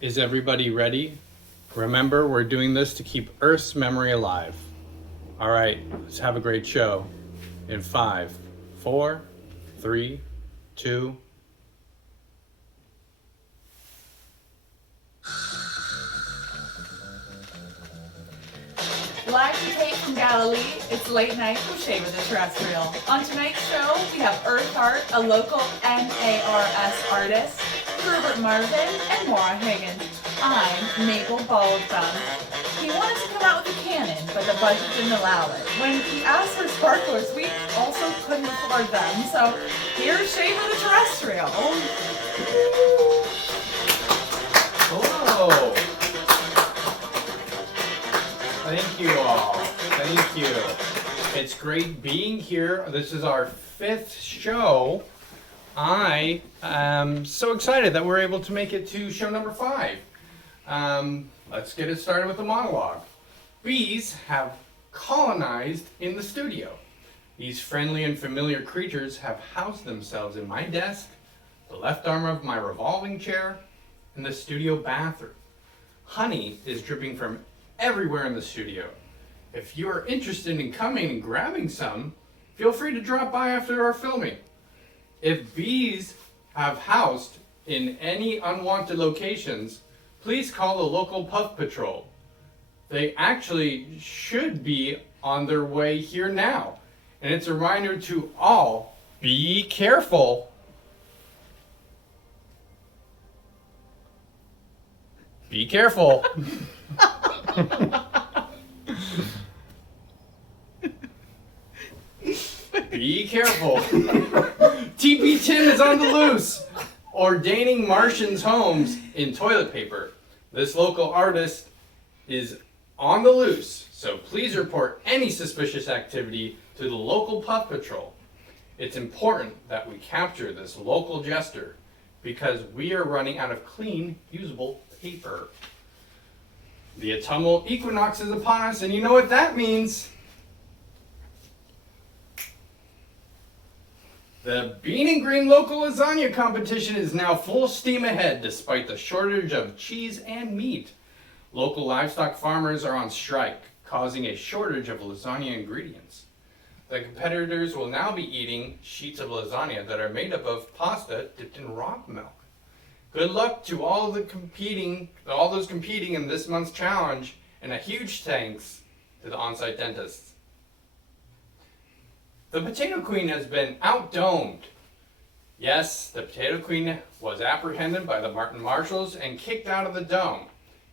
Is everybody ready? Remember, we're doing this to keep Earth's memory alive. All right, let's have a great show. In 5, 4, 3, 2. Live to tape from Galilee, it's late night with Shave of the Terrestrial. On tonight's show, we have Earth Art, a local NARS artist, Herbert Marvin, and Maura Higgins. I'm Mabel Montana. He wanted to come out with a cannon, but the budget didn't allow it. When he asked for sparklers, we also couldn't afford them, so here's Shave of the Terrestrial. Hello. Thank you all. Thank you. It's great being here. This is our 5th show. I am so excited that we're able to make it to show number 5. Let's get it started with the monologue. Bees have colonized in the studio. These friendly and familiar creatures have housed themselves in my desk, the left arm of my revolving chair, and the studio bathroom. Honey is dripping from everywhere in the studio. If you are interested in coming and grabbing some, feel free to drop by after our filming. If bees have housed in any unwanted locations, please call the local puff patrol. They actually should be on their way here now. And it's a reminder to all, be careful. Be careful. Be careful. TP Tim is on the loose, ordaining Martians' homes in toilet paper. This local artist is on the loose, so please report any suspicious activity to the local puff patrol. It's important that we capture this local jester because we are running out of clean, usable paper. The autumnal equinox is upon us, and you know what that means. The Bean and Green local lasagna competition is now full steam ahead despite the shortage of cheese and meat. Local livestock farmers are on strike, causing a shortage of lasagna ingredients. The competitors will now be eating sheets of lasagna that are made up of pasta dipped in rock milk. Good luck to all those competing in this month's challenge, and a huge thanks to the on-site dentists. The Potato Queen has been outdomed. Yes, the Potato Queen was apprehended by the Martian Marshals and kicked out of the dome.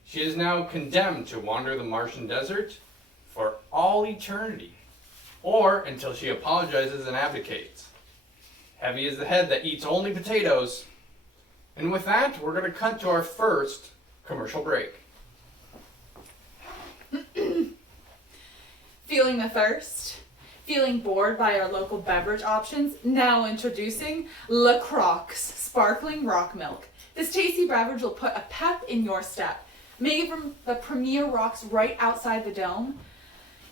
She is now condemned to wander the Martian desert for all eternity, or until she apologizes and abdicates. Heavy is the head that eats only potatoes. And with that, we're going to cut to our first commercial break. Feeling the thirst? Feeling bored by our local beverage options? Now introducing La Croix Sparkling Rock Milk. This tasty beverage will put a pep in your step. Made from the premier rocks right outside the dome,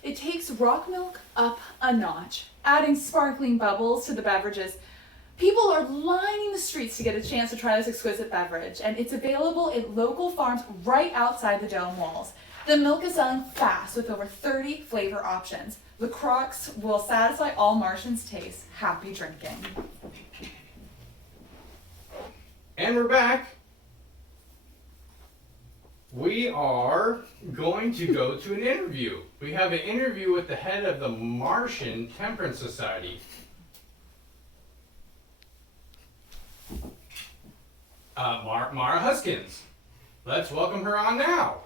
it takes rock milk up a notch, adding sparkling bubbles to the beverages. People are lining the streets to get a chance to try this exquisite beverage, and it's available at local farms right outside the dome walls. The milk is selling fast with over 30 flavor options. La Croix will satisfy all Martians' tastes. Happy drinking. And we're back. We are going to go to an interview. We have an interview with the head of the Martian Temperance Society. Mara Huskins. Let's welcome her on now.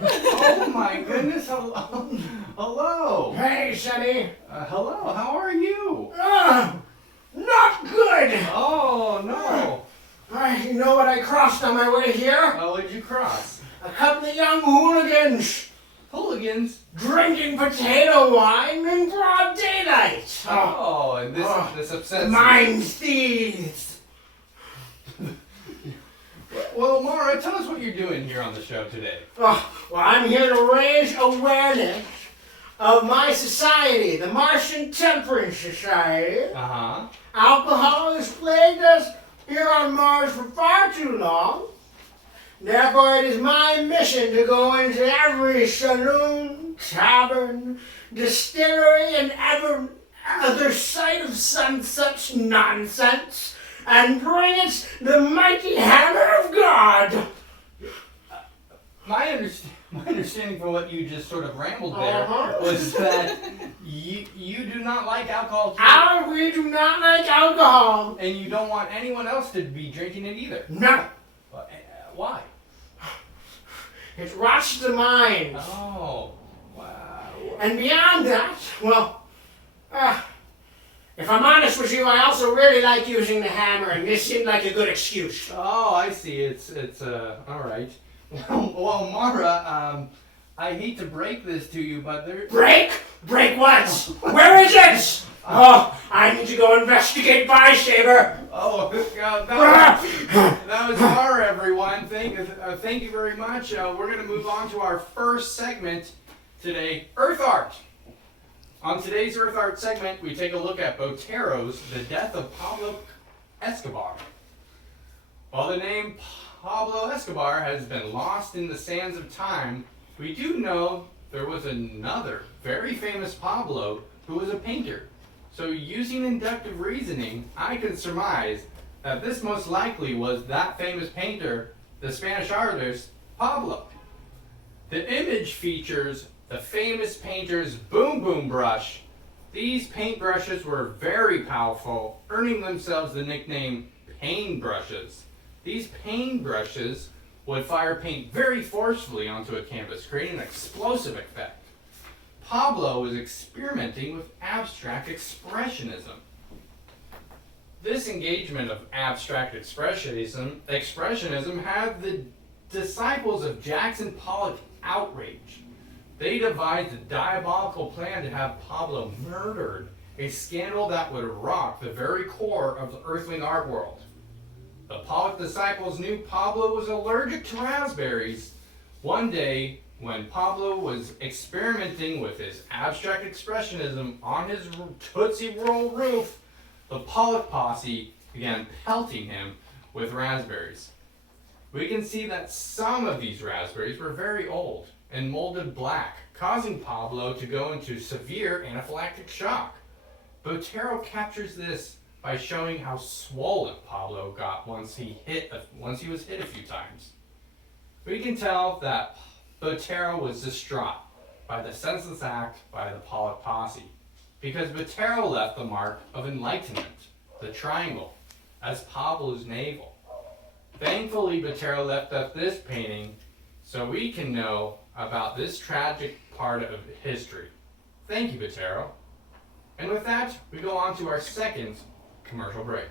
Oh my goodness, hello. Hello. Hey, Sonny. Hello, how are you? Not good. Oh, no. You know what I crossed on my way here? What did you cross? A couple of young hooligans Hooligans? drinking potato wine in broad daylight. Oh, and this upsets Mind thieves. Well, Mara, tell us what you're doing here on the show today. Well, I'm here to raise awareness of my society, the Martian Temperance Society. Uh-huh. Alcohol has plagued us here on Mars for far too long. Therefore, it is my mission to go into every saloon, tavern, distillery, and every other site of some such nonsense, and bring it the mighty hammer of God. My understanding from what you just sort of rambled there Uh-huh. was that you do not like alcohol, We do not like alcohol. and you don't want anyone else to be drinking it either. No, Why? it rots the mind. Oh, wow. And beyond that, well, if I'm honest with you, I also really like using the hammer, and this seemed like a good excuse. Oh, I see. It's all right. Well, Mara, I hate to break this to you, but there. Break? Break what? Where is it? Oh, I need to go investigate Bysaber. Oh, that was Mara, everyone. Thank you very much. We're gonna move on to our first segment today, Earth Art. On today's Earth Art segment, we take a look at Botero's The Death of Pablo Escobar. While the name Pablo Escobar has been lost in the sands of time, we do know there was another very famous Pablo who was a painter. So using inductive reasoning, I can surmise that this most likely was that famous painter, the Spanish artist, Pablo. The image features the famous painter's boom boom brush. These paintbrushes were very powerful, earning themselves the nickname pain brushes. These pain brushes would fire paint very forcefully onto a canvas, creating an explosive effect. Pablo was experimenting with abstract expressionism. This engagement of abstract expressionism had the disciples of Jackson Pollock outraged. They devised a diabolical plan to have Pablo murdered, a scandal that would rock the very core of the Earthling art world. The Pollock disciples knew Pablo was allergic to raspberries. One day, when Pablo was experimenting with his abstract expressionism on his Tootsie Roll roof, the Pollock posse began pelting him with raspberries. We can see that some of these raspberries were very old and molded black, causing Pablo to go into severe anaphylactic shock. Botero captures this by showing how swollen Pablo got once he was hit a few times. We can tell that Botero was distraught by the senseless act by the Pollock posse, because Botero left the mark of enlightenment, the triangle, as Pablo's navel. Thankfully, Botero left us this painting so we can know about this tragic part of history. Thank you, Botero. And with that, we go on to our second commercial break.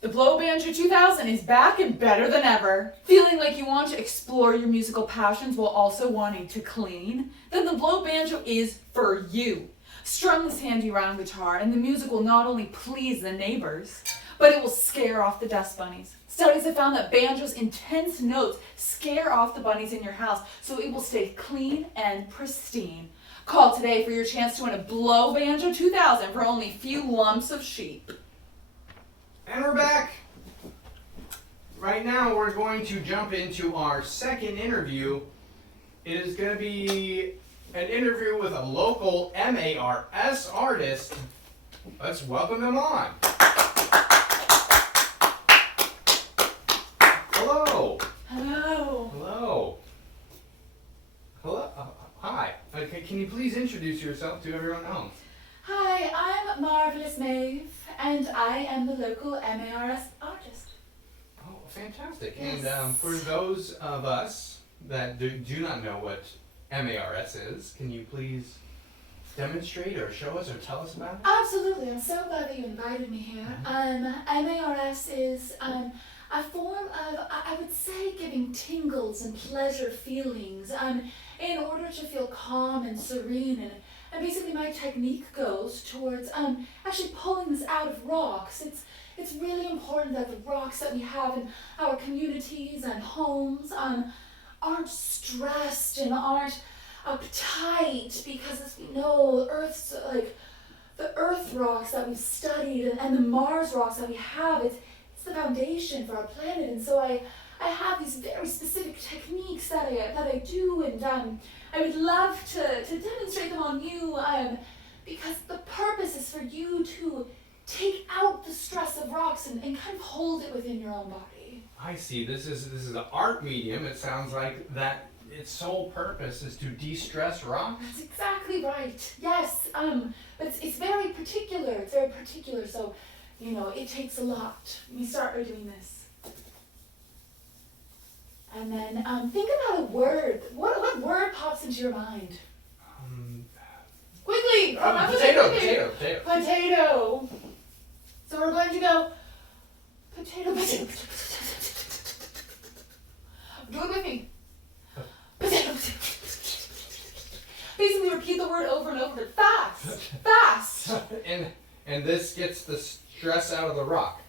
The Blow Banjo 2000 is back and better than ever. Feeling like you want to explore your musical passions while also wanting to clean? Then the Blow Banjo is for you. Strum this handy round guitar and the music will not only please the neighbors, but it will scare off the dust bunnies. Studies have found that banjo's intense notes scare off the bunnies in your house, so it will stay clean and pristine. Call today for your chance to win a Blow Banjo 2000 for only a few lumps of sheep. And we're back. Right now, we're going to jump into our second interview. It is going to be an interview with a local MARS artist. Let's welcome them on. Hello. Hello. Hello. Hello. Hi. Can you please introduce yourself to everyone else? Hi, I'm Marvelous Maeve, and I am the local MARS artist. Oh, fantastic. Yes. And for those of us that do not know what MARS is, can you please demonstrate or show us or tell us about it? Absolutely, I'm so glad that you invited me here. MARS is a form of, I would say, giving tingles and pleasure feelings in order to feel calm and serene. And basically my technique goes towards actually pulling this out of rocks. It's really important that the rocks that we have in our communities and homes aren't stressed and aren't uptight, because as we know, Earth's like the Earth rocks that we've studied and the Mars rocks that we have, it's the foundation for our planet. And so I have these very specific techniques that I do, and I would love to demonstrate them on you, because the purpose is for you to take out the stress of rocks and kind of hold it within your own body. I see. This is an art medium. It sounds like that its sole purpose is to de-stress rocks. That's exactly right. Yes. But it's very particular. It's very particular. So, it takes a lot. Let me start by doing this. And then think about a word. What word pops into your mind? Quickly! Potato. Potato. So we're going to go potato. Do it with me. Potato. Basically repeat the word over and over, but fast. And this gets the stress out of the rock.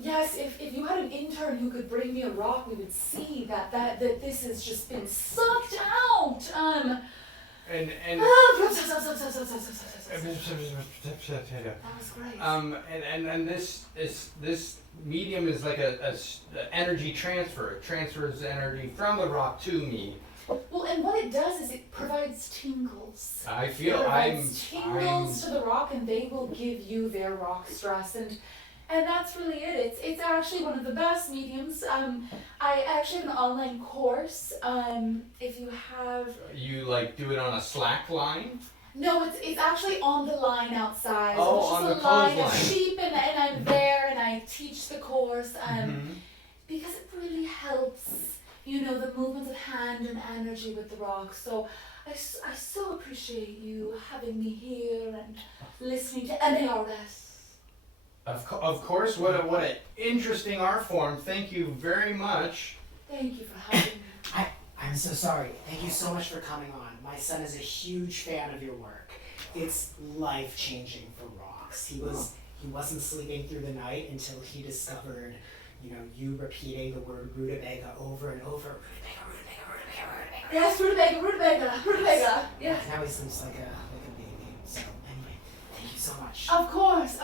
Yes, if you had an intern who could bring me a rock, we would see that this has just been sucked out. And That was great. And this medium is like a energy transfer. It transfers energy from the rock to me. Well, and what it does is it provides tingles. I feel It provides tingles to the rock, and they will give you their rock stress, and that's really it. It's actually one of the best mediums. I actually have an online course. If you have, you do it on a slack line. no, it's actually on the line outside. Oh, so it's on just the a line of clothesline. sheep, and I'm there, and I teach the course. Mhm. Because it really helps, the movement of hand and energy with the rocks. So I so appreciate you having me here and listening to MARS. Of course, what an interesting art form. Thank you very much. Thank you for having me. I'm so sorry. Thank you so much for coming on. My son is a huge fan of your work. It's life-changing for rocks. He wasn't sleeping through the night until he discovered, you repeating the word rutabaga over and over. Rutabaga. Yes, rutabaga. Yes. Now he sleeps like a baby. So anyway, thank you so much. Of course.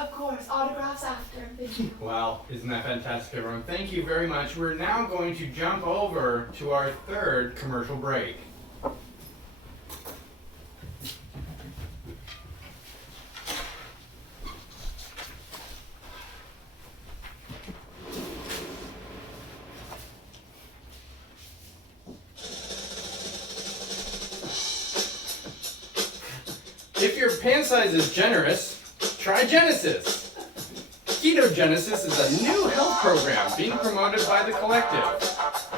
Autographs after. Thank you. Wow, isn't that fantastic, everyone? Thank you very much. We're now going to jump over to our third commercial break. If your pan size is generous, try Genesis. Ketogenesis is a new health program being promoted by the Collective.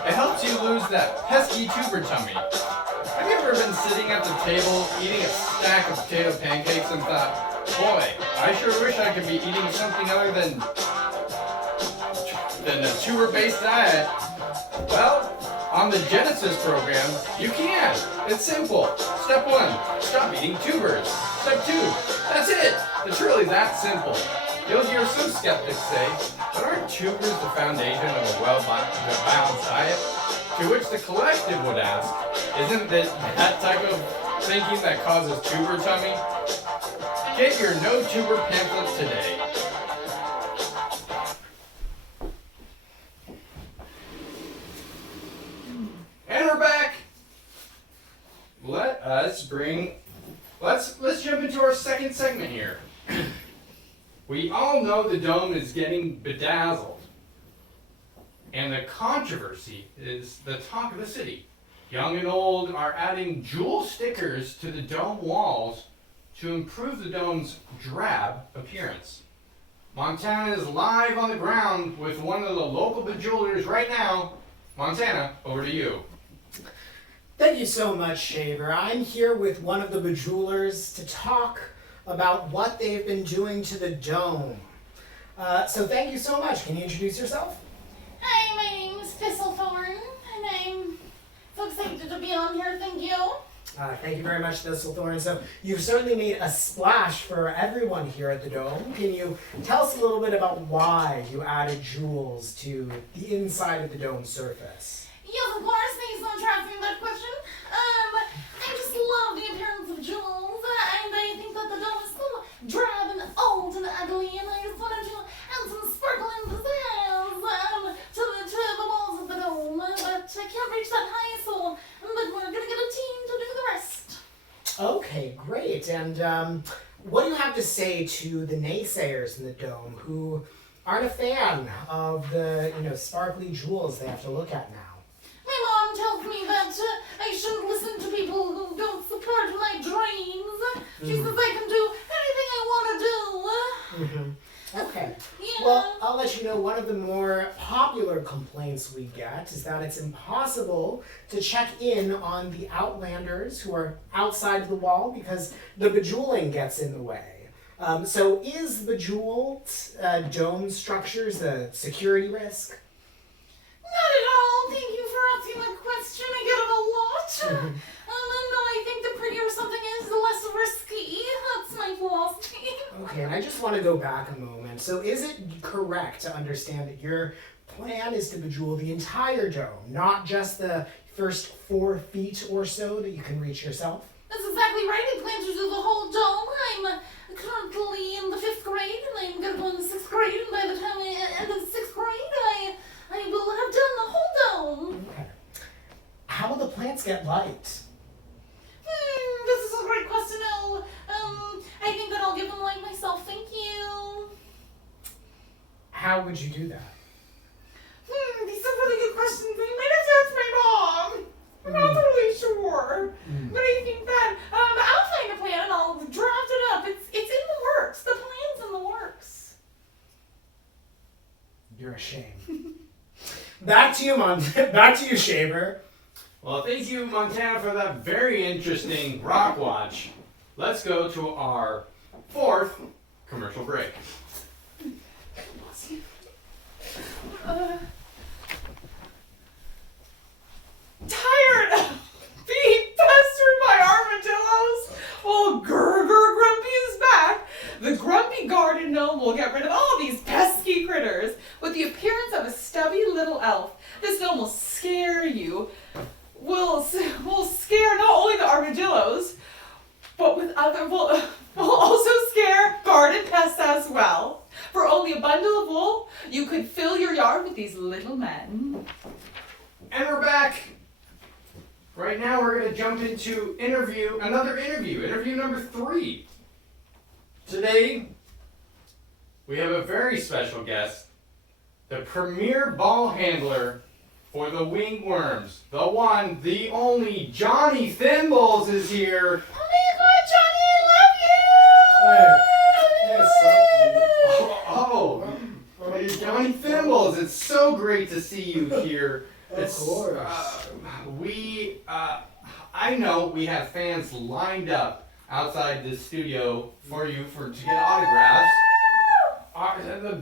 It helps you lose that pesky tuber tummy. Have you ever been sitting at the table eating a stack of potato pancakes and thought, boy, I sure wish I could be eating something other than a tuber-based diet? Well, on the Genesis program, you can. It's simple. Step 1, stop eating tubers. Step 2, that's it. It's really that simple. You'll hear some skeptics say, but aren't tubers the foundation of a well-balanced diet? To which the Collective would ask, isn't it that type of thinking that causes tuber tummy? Get your No Tuber pamphlet today. And we're back. Let's jump into our second segment here. We all know the dome is getting bedazzled. And the controversy is the talk of the city. Young and old are adding jewel stickers to the dome walls to improve the dome's drab appearance. Montana is live on the ground with one of the local bejewelers right now. Montana, over to you. Thank you so much, Shaver. I'm here with one of the bejewelers to talk about what they've been doing to the dome. So thank you so much. Can you introduce yourself? Hi, my name is Thistlethorn, and I'm so excited to be on here. Thank you. Thank you very much, Thistlethorn. So you've certainly made a splash for everyone here at the dome. Can you tell us a little bit about why you added jewels to the inside of the dome surface? Yes, of course. Thank you so much for asking that question. I just love the appearance of jewels, and I think that the dome is so drab great. And what do you have to say to the naysayers in the dome who aren't a fan of the, sparkly jewels they have to look at now? My mom tells me that I shouldn't listen to people who don't support my dreams. She says I can do anything I want to do. Okay. Yeah. Well, I'll let you know one of the more popular complaints we get is that it's impossible to check in on the Outlanders who are outside the wall because the bejeweling gets in the way. So is bejeweled dome structures a security risk? Not at all. Thank you for asking that question. I get it a lot. No, I think the prettier something is, the less risky. That's my philosophy. Okay, and I just want to go back a moment. So is it correct to understand that your plan is to bejewel the entire dome, not just the first 4 feet or so that you can reach yourself? That's exactly right. I plan to do the whole dome. I'm currently in the 5th grade, and I'm going to go in the 6th grade, and by the time I end the 6th grade, I will have done the whole dome. Okay. How will the plants get light? This is a great question. I think that I'll give them light myself. Thank you. How would you do that? These are really good questions. I might have to ask my mom. I'm not totally sure. But I think that I'll find a plan and I'll draft it up. It's in the works. The plan's in the works. You're a shame. Back to you, Back to you, Shaver. Well, thank you, Montana, for that very interesting rock watch. Let's go to our 4th commercial break. Tired of being pestered by armadillos? Well, Grumpy is back. The grumpy garden gnome will get rid of all these pesky critters with the appearance of a stubby little elf. This gnome will scare you. Will scare not only the armadillos, but will also scare garden pests as well. For only a bundle of wool, you could fill your yard with these little men. And we're back. Right now we're going to jump into interview number 3. Today, we have a very special guest, the premier ball handler for the wingworms. The one, the only, Johnny Thimbles is here. Oh my God, Johnny, I love you! Hey, Johnny Thimbles, it's so great to see you here. Of course. I know we have fans lined up outside the studio for you to get autographs.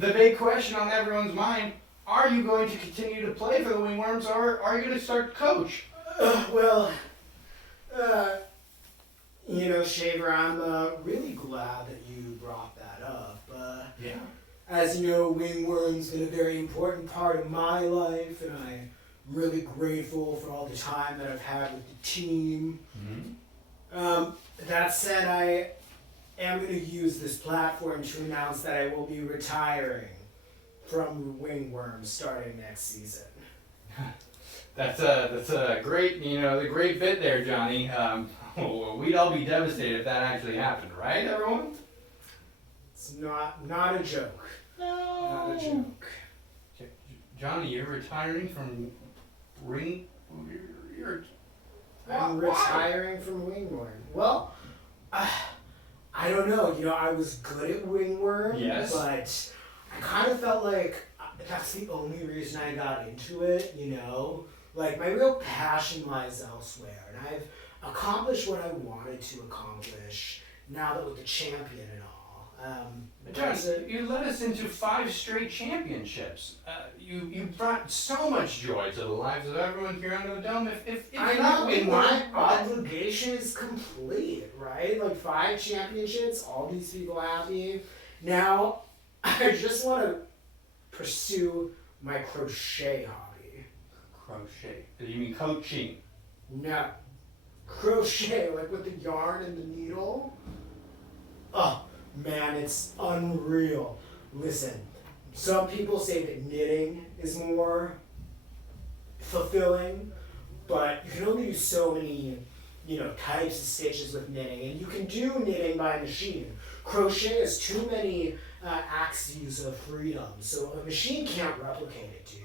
The big question on everyone's mind, are you going to continue to play for the Wingworms or are you going to start to coach? Shaver, I'm really glad that you brought that up. Yeah. As you know, Wingworm's been a very important part of my life, and I'm really grateful for all the time that I've had with the team. Mm-hmm. That said, I am going to use this platform to announce that I will be retiring from Wingworm starting next season. That's a great, the great bit there, Johnny. We'd all be devastated if that actually happened, right, everyone? It's not a joke. No. Not a joke. Johnny, you're retiring from I'm retiring from Wingworm. Well, I don't know. I was good at Wingworm, Yes. but I kind of felt like that's the only reason I got into it, Like, my real passion lies elsewhere, and I've accomplished what I wanted to accomplish now that with the champion and all. Johnny, you led us into 5 straight championships. You brought so much joy to the lives of everyone here under the dome. If I not know, and my Wingworm, obligation is complete, right? Like 5 championships, all these people happy. Now, I just want to pursue my crochet hobby. crochet. You mean coaching? No. Crochet, like with the yarn and the needle. Oh, man, it's unreal. Listen, some people say that knitting is more fulfilling, but you can only do so many types of stitches with knitting, and you can do knitting by machine. Crochet has too many axes of freedom, so a machine can't replicate it, dude.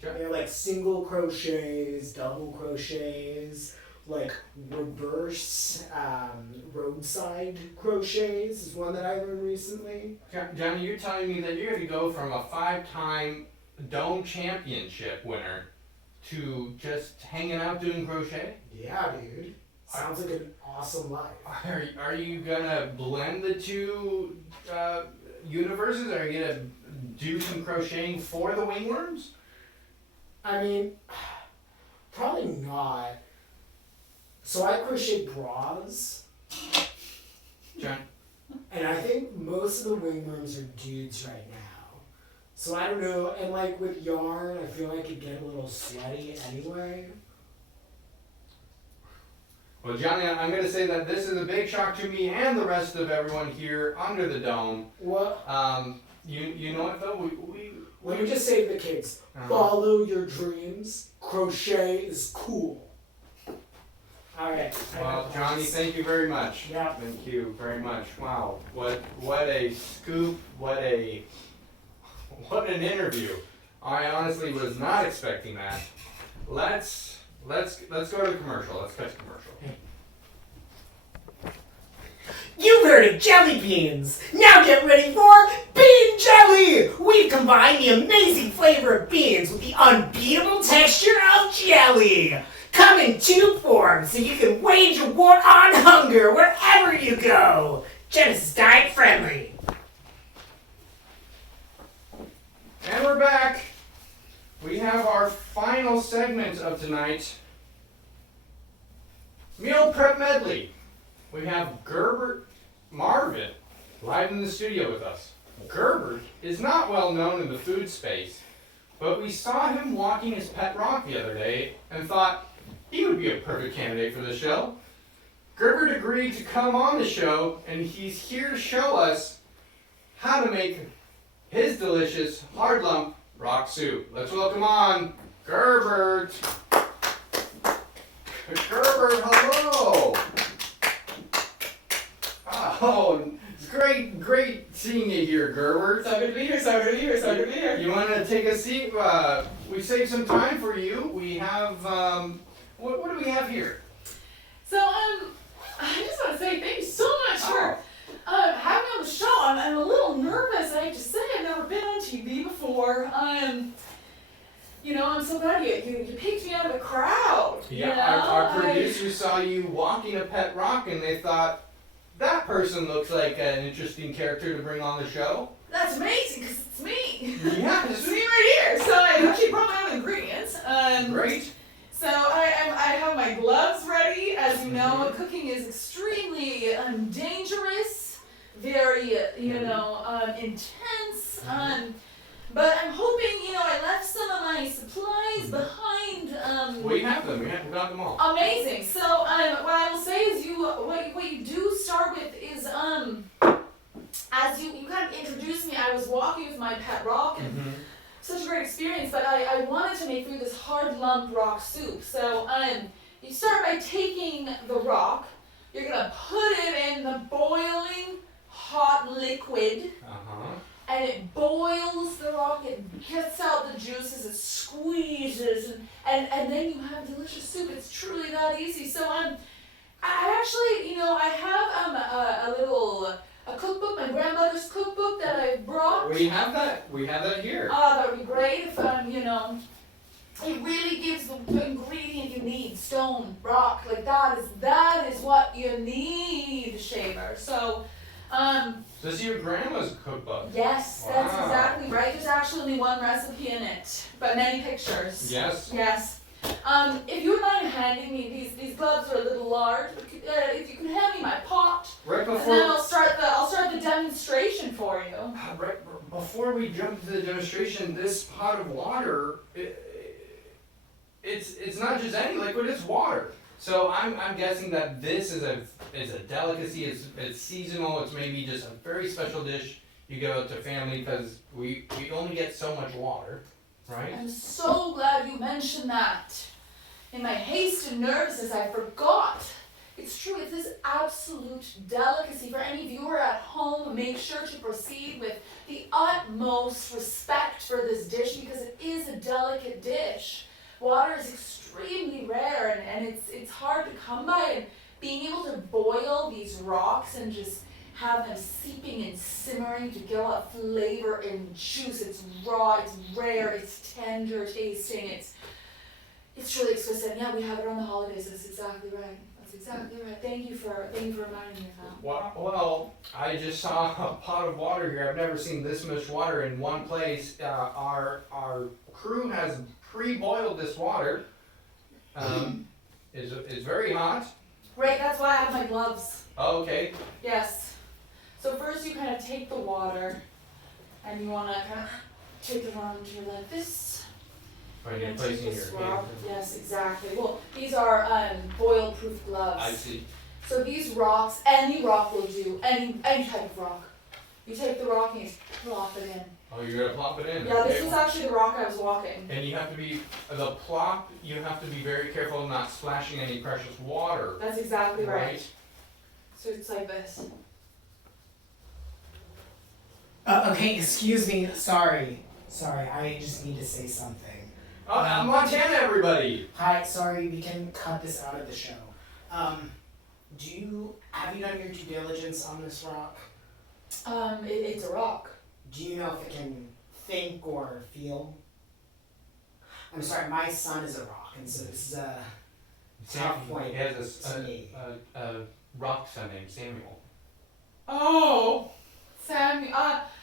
Sure. They're like single crochets, double crochets, like reverse roadside crochets is one that I learned recently. Johnny, you're telling me that you're going to go from a 5-time Dome Championship winner to just hanging out doing crochet? Yeah, dude. Sounds like an awesome life. Are you gonna blend the two universes? Are you gonna do some crocheting for the wingworms? I mean, probably not. So I crochet bras, John? and I think most of the wingworms are dudes right now. So I don't know, and like with yarn, I feel like it'd get a little sweaty anyway. Well, Johnny, I'm going to say that this is a big shock to me and the rest of everyone here under the dome. What? You know what though? Let me just say to the kids, follow your dreams. Crochet is cool. All right. Well, Johnny, thank you very much. Yeah. Thank you very much. Wow, what a scoop! What an interview. I honestly was not expecting that. Let's go to commercial. Let's cut to commercial. You've heard of jelly beans. Now get ready for bean jelly. We've combined the amazing flavor of beans with the unbeatable texture of jelly. Come in 2 forms so you can wage a war on hunger wherever you go. Genesis diet friendly. And we're back. We have our final segment of tonight. Meal prep medley. We have Gerbert Marvin live in the studio with us. Gerbert is not well known in the food space, but we saw him walking his pet rock the other day and thought he would be a perfect candidate for the show. Gerbert agreed to come on the show, and he's here to show us how to make his delicious hard lump rock soup. Let's welcome on Gerbert. Gerbert, hello. Oh, it's great seeing you here, Gerbert. So good to be here, You want to take a seat? We saved some time for you. We have, what do we have here? So, I just want to say thank you so much for having me on the show. I'm a little nervous, I have to say. I've never been on TV before. I'm so glad you picked me out of the crowd. Yeah, our producers saw you walking a pet rock and they thought, that person looks like an interesting character to bring on the show. That's amazing, because it's me. Yeah, It's me right here. So I actually brought my own ingredients. Great. So I have my gloves ready. As you know, cooking is extremely dangerous, very, intense. But I'm hoping, I left some of my supplies behind. We have them. We got them all. Amazing. So what I will say is what you do start with is as you kind of introduced me, I was walking with my pet rock and such a great experience, but I wanted to make for you this hard lump rock soup. So you start by taking the rock, you're gonna put it in the boiling hot liquid. And it boils the rock, it gets out the juices, it squeezes, and then you have delicious soup. It's truly that easy. So I actually, I have a cookbook, my grandmother's cookbook that I brought. We have that here. That would be great if it really gives the ingredient you need. Stone, rock, like that is what you need, shaver. So This is your grandma's cookbook. yes, Wow. that's exactly right. There's actually only one recipe in it, but many pictures. Yes. Yes. If you would mind handing me these gloves are a little large, but if you can hand me my pot, Right and then I'll start the demonstration for you. Right before we jump to the demonstration, this pot of water, it's not just any liquid; it's water. So I'm guessing that this is a delicacy. It's seasonal. It's maybe just a very special dish you give out to family because we only get so much water, right? I'm so glad you mentioned that. In my haste and nervousness, I forgot. It's true, it's this absolute delicacy. For any viewer at home, make sure to proceed with the utmost respect for this dish because it is a delicate dish. Water is extremely rare and it's hard to come by, and being able to boil these rocks and just have them seeping and simmering to get all that flavor and juice. It's raw, it's rare, it's tender tasting, it's really exquisite. And yeah, we have it on the holidays. That's exactly right. That's exactly right. Thank you for reminding me of that. Well, I just saw a pot of water here. I've never seen this much water in one place. Our crew has pre-boiled this water. It's very hot. Right, that's why I have my gloves. Oh, okay. Yes. So first you kind of take the water and you want to kind of take it around here like this. Right, You're you're gonna take placing this your rock. hand. Yes, exactly. Well, these are boil-proof gloves. I see. So these rocks, any rock will do, any type of rock. You take the rock and you just plop it in. Oh, you're gonna plop it in. Yeah, okay. this was actually the rock I was walking. And you have to be you have to be very careful of not splashing any precious water. That's exactly right. So it's like this. Okay, excuse me. Sorry, I just need to say something. Montana, everybody! Hi, sorry, we can cut this out of the show. Have you done your due diligence on this rock? It's a rock. Do you know if it can think or feel? I'm sorry, my son is a rock, and so this is a tough point He has to me. a rock son named Samuel. Oh, Sammy.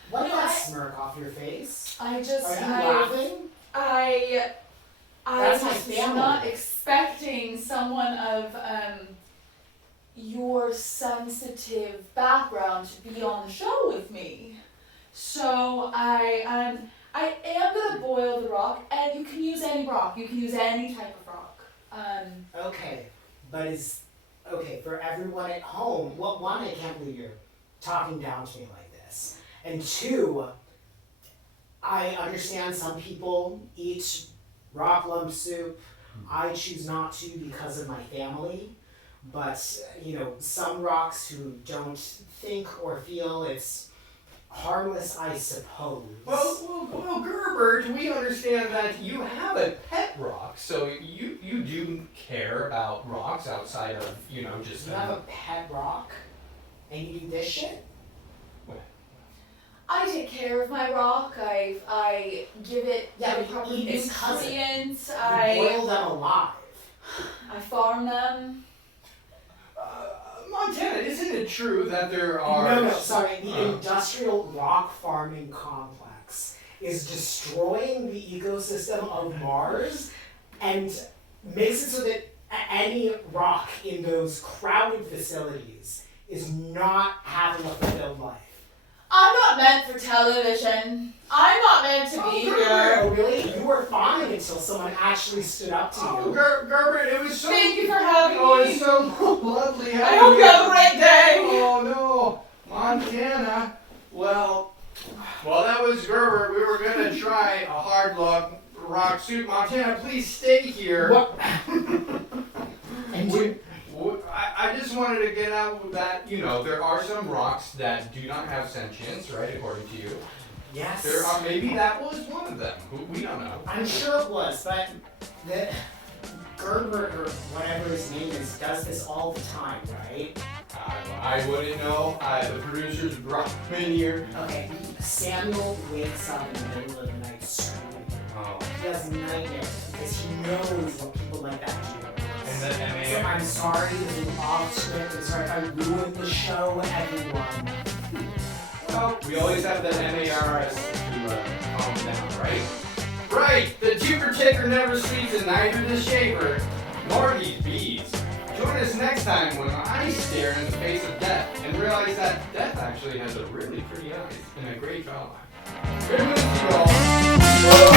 What no, that smirk off your face? I just. Are you laughing? I That's my was family. not expecting someone of your sensitive background to be on the show with me. So I am gonna boil the rock, and you can use any rock. You can use any type of rock. Okay, but for everyone at home, one, I can't believe you're talking down to me like this. And two, I understand some people eat rock lump soup. I choose not to because of my family. But, some rocks who don't think or feel, it's harmless, I suppose. Well, Gerbert, we understand that you have a pet rock, so you do care about rocks outside of, just... You have a pet rock? And you do this shit? I take care of my rock. I give it Yeah, the but you proper eat its cousin. nutrients. You boil them alive. I farm them. Montana, isn't it true that there are... No, sorry. The industrial rock farming complex is destroying the ecosystem of Mars and makes it so that any rock in those crowded facilities is not having a fulfilled life. I'm not meant for television. I'm not meant to be here. Oh, really? You were fine until someone actually stood up to Oh, you. Gerbert, it was so... Thank you for having Oh, me. it's so lovely having I hope you have a great day. Oh, no. Montana. Well, that was Gerbert. We were going to try a hard rock soup. Montana, please stay here. What? And you... I just wanted to get out that, there are some rocks that do not have sentience, right, according to you. Yes. Maybe that was one of them. We don't know. I'm sure it was, but the Gerbert or whatever his name is does this all the time, right? I wouldn't know. The producers brought him in here. Okay, Samuel wakes up in the middle of the night screaming. Oh. He has nightmares because he knows what people like that do. And then So I'm sorry to be off script. I'm sorry if I ruined the show, everyone. Well, we always have the MARS to calm down, right? Right! The cheaper ticker never sleeps and neither does Shaver, nor these bees. Join us next time when I stare in the face of death and realize that death actually has a really pretty eyes and a great jawline. Good news, you all!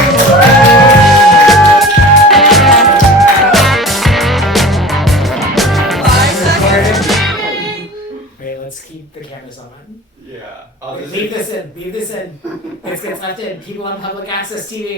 Wait, let's keep the cameras on. Yeah. Leave this in. It's left in. People on public access TV.